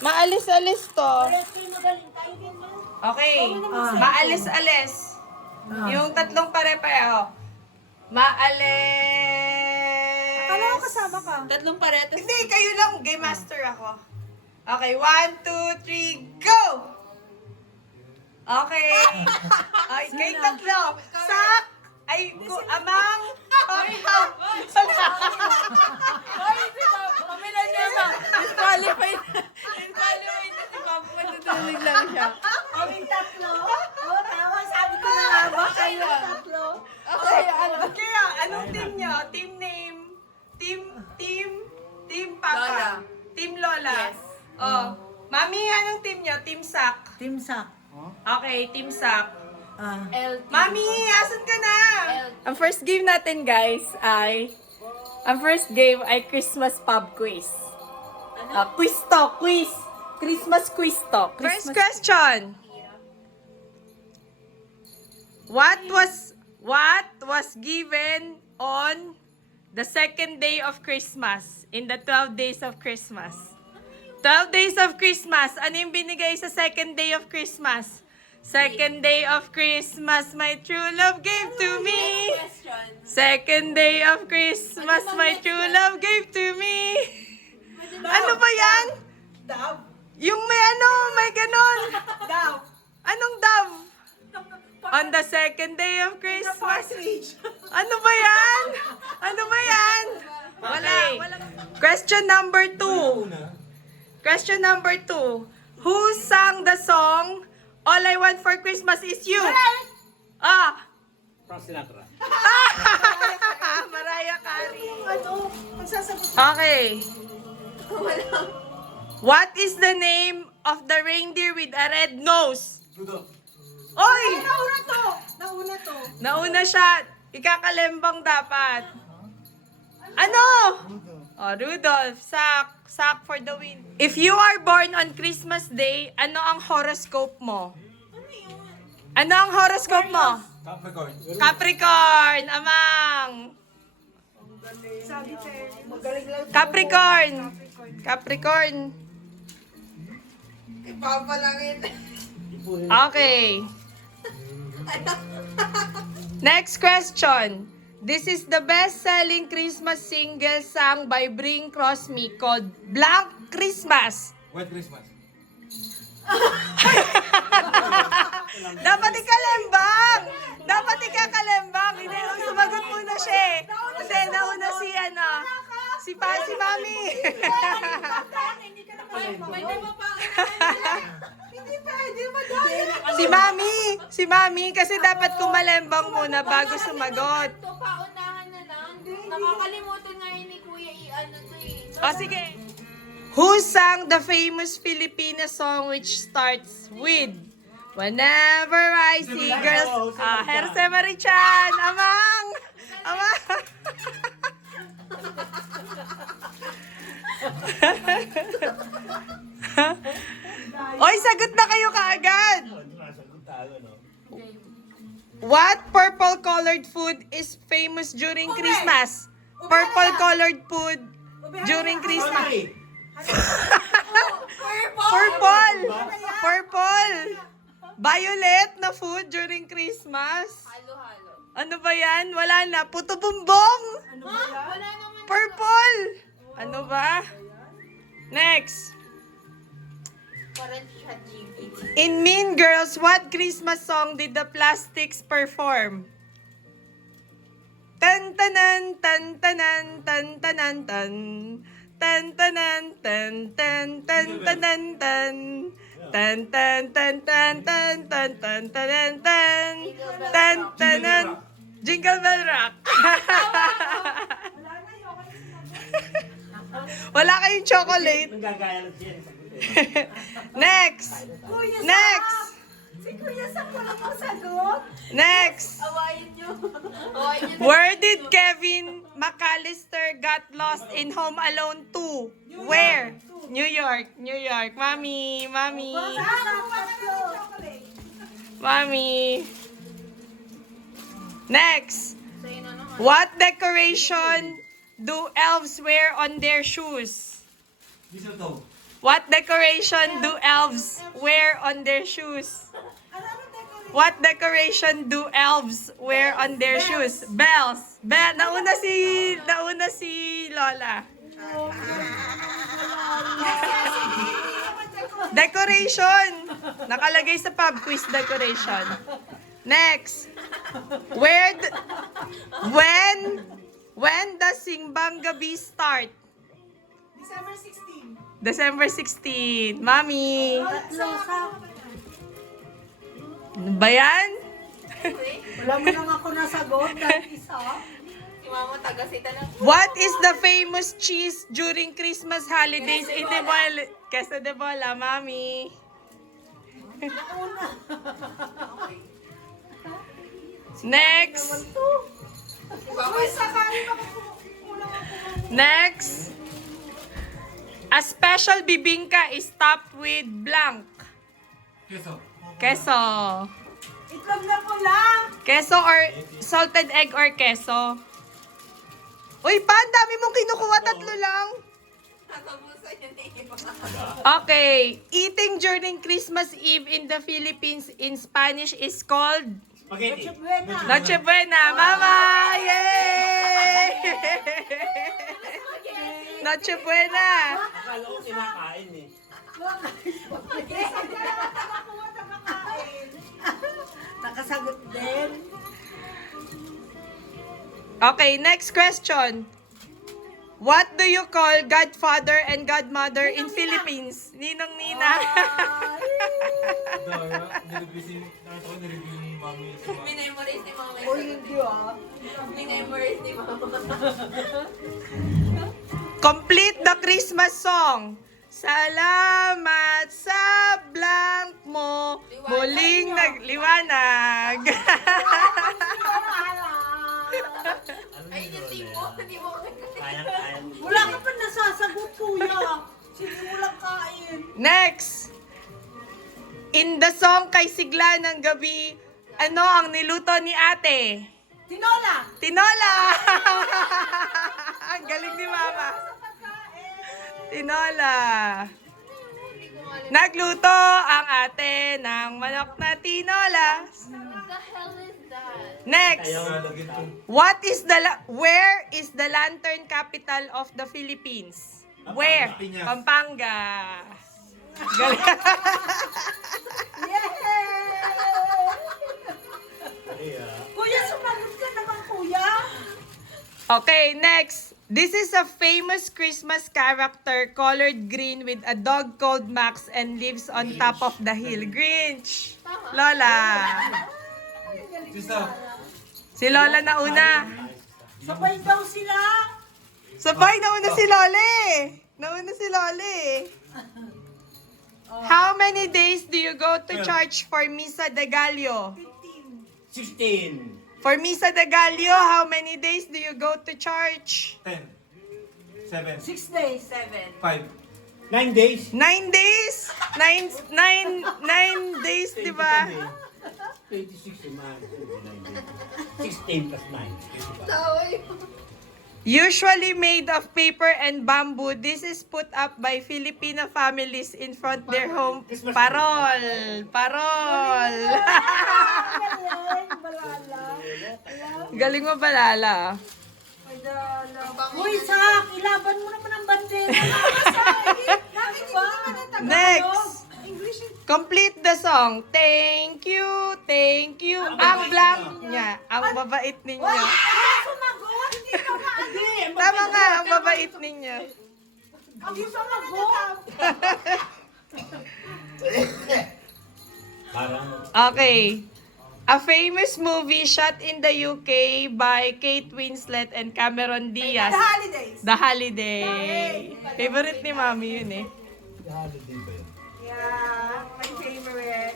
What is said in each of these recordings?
Maalis-alis to. Okay. Maalis-alis. Yung tatlong pare-pareho. Maalis. Akala ko kasama ka. Tatlong pareto. Hindi, kayo lang. Game master ako. Okay, 1, 2, 3, go! Okay. Ay, kayo tatlo. Sak! Ay, amang. Pamila niya ba? Disqualified. Disqualified na si Papo. Natulog lang siya. Kaming tatlo. Oo, tama. Sabi ko na nga ba? Kayo tatlo. Okay, ano? Kaya, anong team nyo? Team name? Team Papa? Lola. Team Lola? Yes. Oh. Mami, anong team nyo? Team Sak? Team Sak. Okay, Team Sak. LT. Mami, asan ka na? Ang first game natin, guys, ay... Ang first game ay Christmas pub quiz. Quiz to, quiz. Christmas quiz to. First question. What was given on the second day of Christmas in the 12 days of Christmas? 12 days of Christmas. Ano yung binigay sa second day of Christmas? Second day of Christmas, my true love gave to me. Second day of Christmas, my true love gave to me. Ano ba yan? Dab. Yung may ganon. Dab. Anong dove? On the second day of Christmas. Partridge. Ano ba yan? Ano ba yan? Wala. Question number 2. Question number 2. Who sang the song All I Want for Christmas is You? Ah! Frank Sinatra. Mariah Carey. Ano? Magsasagot. Okay. What is the name of the reindeer with a red nose? Rudolph. Oy! Nauna to. Nauna to. Nauna siya. Ikakalembang dapat. Ano? Oh, Rudolph. Sak for the win. If you are born on Christmas Day, ano ang horoscope mo? Ano ang horoscope mo? Capricorn. Capricorn. Amang. Sagittarius. Magaling lang. Capricorn. Capricorn. Ipapalangin. Okay. Next question. This is the best-selling Christmas single sung by Bing Crosby called Blank Christmas. White Christmas. Dapat ikalembang! Dapat ikakalembang! Hindi, sumagot muna siya eh. Kasi nauna si si Mami. Hindi ka Si Mami kasi dapat kumalembang muna bago sumagot. Ito, paunahan na lang. Nakakalimutan nga yun ni Kuya i-ano to eh. O sige. Who sang the famous Filipino song which starts with Whenever I see girls... Herse Marichan! Amang! Amang! Oy, sagot na kayo kaagad! What purple-colored food is famous during Christmas? Purple-colored food during Christmas. Purple! Purple! Violet na food during Christmas. Halo-halo. Ano ba yan? Wala na. Puto bumbong! Wala naman. Purple! Ano ba? Next. Parang siya GPT. In Mean Girls, what Christmas song did the Plastics perform? Tan tanan tan tanan tan tanan tan tan tanan tan tan tan tanan tan tan tan tan tan tan tan tan tanan tan tan tanan Jingle Bell Rock. Wala kayong chocolate. Nanggagaya lang siya. Next. Next. Si Kuya Sak ko lang ang sagot. Next. Awayin nyo. Awayin nyo. Where did Kevin McAllister got lost in Home Alone 2? Where? New York. New York. Mommy. Mommy. Mommy. Next. Sa'yo na naman. What decoration do elves wear on their shoes? Mistletoe. What decoration do elves wear on their shoes? What decoration do elves wear on their shoes? Bells. Nauna si Lola. Decoration. Nakalagay sa pub quiz decoration. Next. When does Simbang Gabi start? December 16. December 16. Mami. Tatlo. Ano ba yan? Wala mo lang ako nasagot dahil isa. Si mama taga-sita ng... What is the famous cheese during Christmas holidays in the Bola? Queso de Bola, Mami. Next. Next. A special bibingka is topped with blank. Queso. Itlog na pula. Queso or salted egg or queso? Uy, pa, ang dami mong kinukuha. Tatlo lang. Natabusan yun eh. Okay. Eating during Christmas Eve in the Philippines in Spanish is called Spaghetti. Buena. Noche Buena. Mama! Yay! Noche Buena. Akala ko kinakain eh. Nakasagot din. Okay, next question. What do you call godfather and godmother in Philippines? Ninong Nina. Minemorize ni mama. O hindi ah. Minemorize ni mama. Complete the Christmas song. Salamat sa blank mo, muling nagliwanag. Ay, yung tipo. Hindi mo Kayang-kayang. Wala ka pa nasasagot, kuya. Sige, walang kain. Next. In the song Kay Sigla ng Gabi, ano ang niluto ni ate? Tinola. Tinola! Ang galing ni Mama. Tinola. Nagluto ang ate ng manok na tinola. What the hell is that? Next. Where is the lantern capital of the Philippines? Where? Pampanga. Galing. Kuya, sumagot ka naman, kuya. Okay, next. This is a famous Christmas character colored green with a dog called Max and lives on top of the hill. Grinch. Lola. Si Lola na una. Sabay daw sila. Sabay, nauna si Lola eh. Nauna si Lola eh. How many days do you go to church for Misa de Gallo? 16. For Misa de Gallo, how many days do you go to church? 10, 7, 6 days. 5. 9 days. 9 days? 9 days, di ba? 26 naman. 16 plus 9. Taway. Usually made of paper and bamboo, this is put up by Filipino families in front their home. Parol! Parol! Galing, balala. Galing mo, Balala. Balala. Uy, Sak, ilaban mo naman ang bandera. Nakakasahit. Bakit hindi naman ang Tagalog? Next. English is... Complete the song. Thank you, thank you. Ang blank niya. Ang babait ninyo. Wala sumagot. Hindi ka na Tama nga, ang babait ninyo. Ang sumagot. Parang Okay. A famous movie shot in the UK by Kate Winslet and Cameron Diaz. The holidays. The Holiday. Favorite ni Mami yun eh. Yeah, my favorite.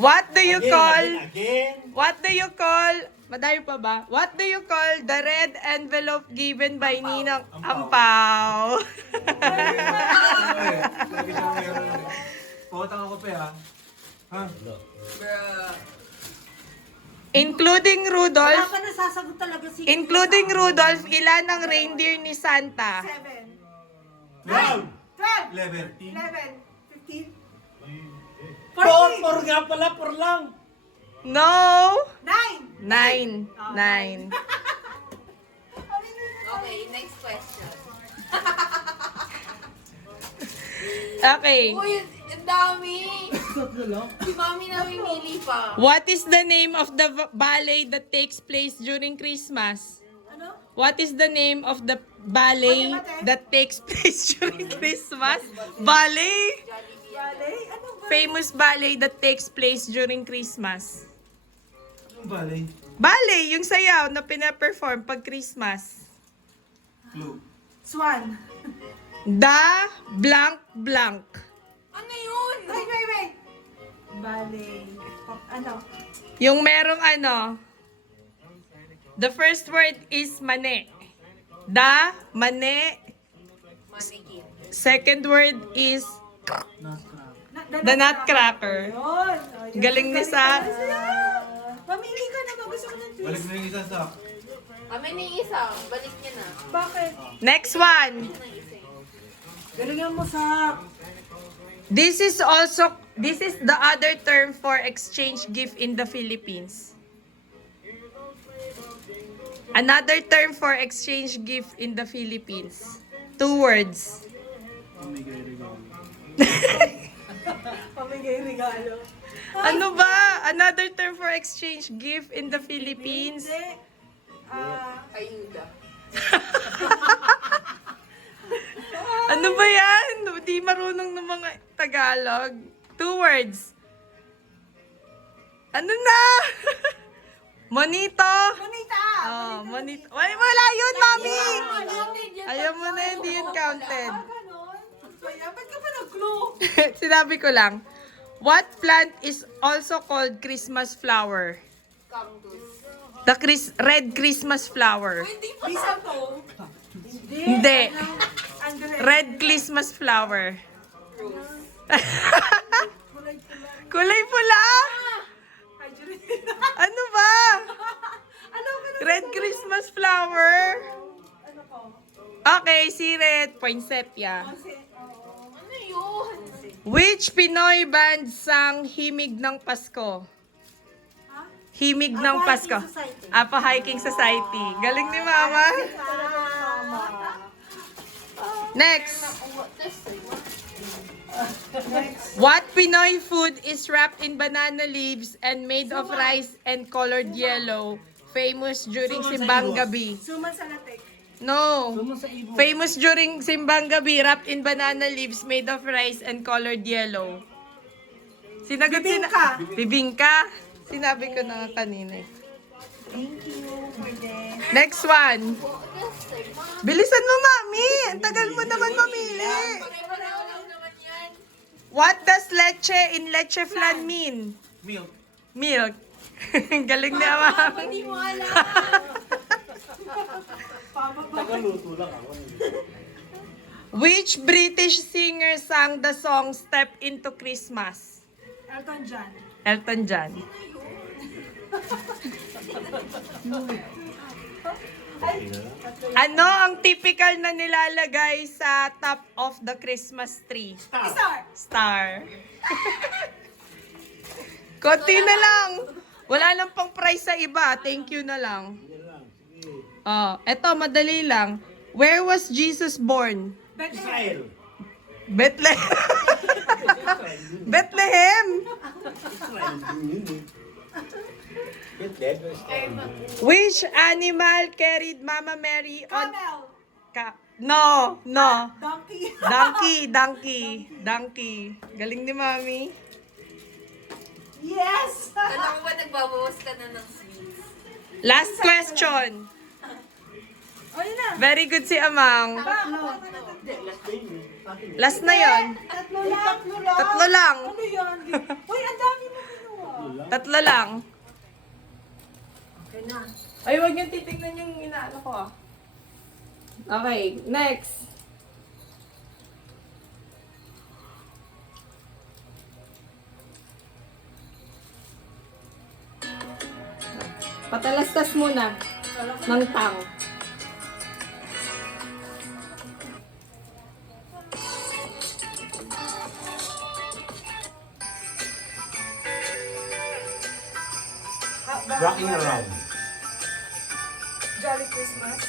What do you call... Again. What do you call... Madami pa ba? What do you call the red envelope given by Ninang Ampaw? Lagi siyang meron. Pawatang ako pa ha. Ha? Including Wala Rudolph, ka nasasagot talaga si... ilan ang reindeer ni Santa? 7. 12. 12, 11. 11, 15, 4 nga pala, 4 lang. No! 9. 9. 9. Okay, next question. Okay. Uy, ang dami. Si mami namimili pa. What is the name of the ballet that takes place during Christmas? Ano? What is the name of the ballet Mate. that takes place during Christmas? Ballet? Ballet? Ano ba? Famous ballet that takes place during Christmas. Anong balay? Ballet, yung sayaw na pina-perform pag Christmas. Clue. Swan. The blank blank. Ano yun? Wait. Ballet. Ano? Yung merong ano, the first word is mane. The, mane. Mannequin. Second word is the nutcracker. Yun. Galing ni Sa. Pamili ka na ba? Gusto ko ng Balik twist. mo yung isa sa... Kami ni isa. Balik niya na. Bakit? Next one. Galingan mo sa... This is the other term for exchange gift in the Philippines. Another term for exchange gift in the Philippines. 2 words. Pamigay regalo. Ano ba? Another term for exchange gift in the Philippines. Hindi. Ayuda. Ano ba yan? Di marunong ng mga Tagalog. 2 words. Ano na? Monito. Monita! Oh, monito. Wala yun, mami! Ayaw Ayaw mo na, hindi yun counted. Ganon? Kaya, ba't ka pa nag-clue? Sinabi ko lang. What plant is also called Christmas flower? Cactus. The red Christmas flower. Hindi pa Bisa to. Hindi. Andre. Red Christmas flower. Rose. Kulay pula? Ano ba? Ano ka na? Red Christmas flower? Ano ko? Okay, si Red Poinsettia. Kasi, Ano yun? Which Pinoy band sang Himig ng Pasko? ha? Himig ng Apo Pasko. Hiking Society. Apo Hiking Society. Galing ni Mama. Next. What Pinoy food is wrapped in banana leaves and made of rice and colored yellow? Famous during Simbang Gabi. Suman sa latek. No. Famous during Simbang Gabi, wrapped in banana leaves made of rice and colored yellow. Sinagot Bibingka. Bibingka. Sinabi ko na nga kanina. Thank you for this. Next one. Bilisan mo, Mami. Ang tagal mo naman mamili. Pareho lang naman yan. What does leche in leche flan mean? Milk. Milk. Galing na, Mami. Hindi mo alam. Tagaluto lang ako. Which British singer sang the song Step Into Christmas? Elton John. Elton John. Ano ang typical na nilalagay sa top of the Christmas tree? Star. Star. Konti na lang. Wala nang pang price sa iba. Thank you na lang. Oh, eto madali lang. Where was Jesus born? Israel. Bethlehem. Bethlehem. Israel. Yun eh. Bethlehem. Which animal carried Mama Mary on Camel. No. Donkey. Donkey. Galing ni Mami. Yes! Kala ko ba nagbabawas ka na ng sweets? Last question. O, yun na. Very good si Amang. Last day yun. Last na yon. Tatlo lang. Tatlo lang. Ano yan? Uy, ang dami mo kinuha. Tatlo lang. Okay na. Ay, wag niyo titignan yung inaano ko ah. Okay, next. Patalastas muna ng tang. Rocking around. Jolly Christmas.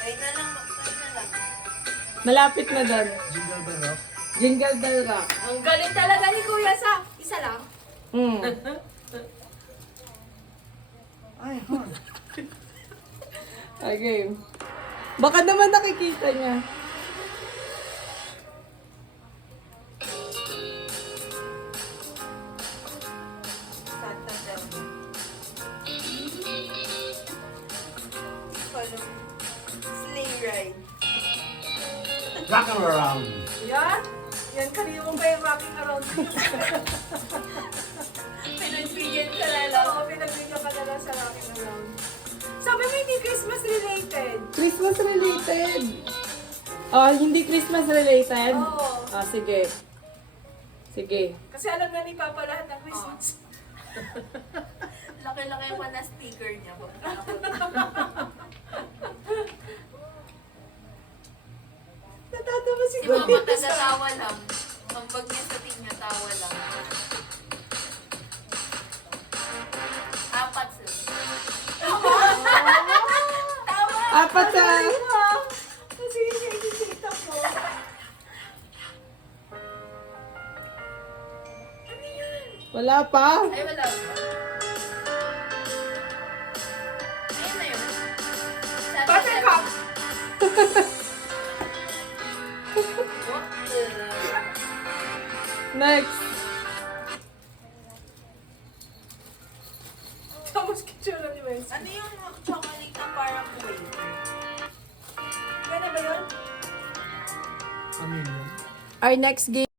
Kain na lang, kain na lang. Malapit na doon. Jingle bell rock. Jingle Bell Rock. Ang galing talaga ni Kuya sa isa lang. Hmm. Ay, hon. Okay. Baka naman nakikita niya. Santa Delma. Follow. Sleigh ride. Rocking around. Yan. Yan, kanina mo ba yung rocking around? Pinagbigyan ka na lang. Oo, pinagbigyan ka na lang sa rocking around. Sabi mo hindi Christmas related. Christmas related. Oh, hindi Christmas related? Oo. Ah, sige. Sige. Kasi alam na ni Papa lahat ng Christmas. Laki-laki pa na speaker niya. Natatawa si Si Mama taga-tawa lang. Ang pag niya sa team niya, tawa lang. Apat sila. Apat sa... Kasi yun yung inisita ko. Wala pa. Ay, wala ba? Ayun na yun. Santa Buttercup! What the... Next. Tapos kitsura ni Wednesday. Ano yung chocolate na parang wave? Kaya na ba yun? Ano yun? Our next game.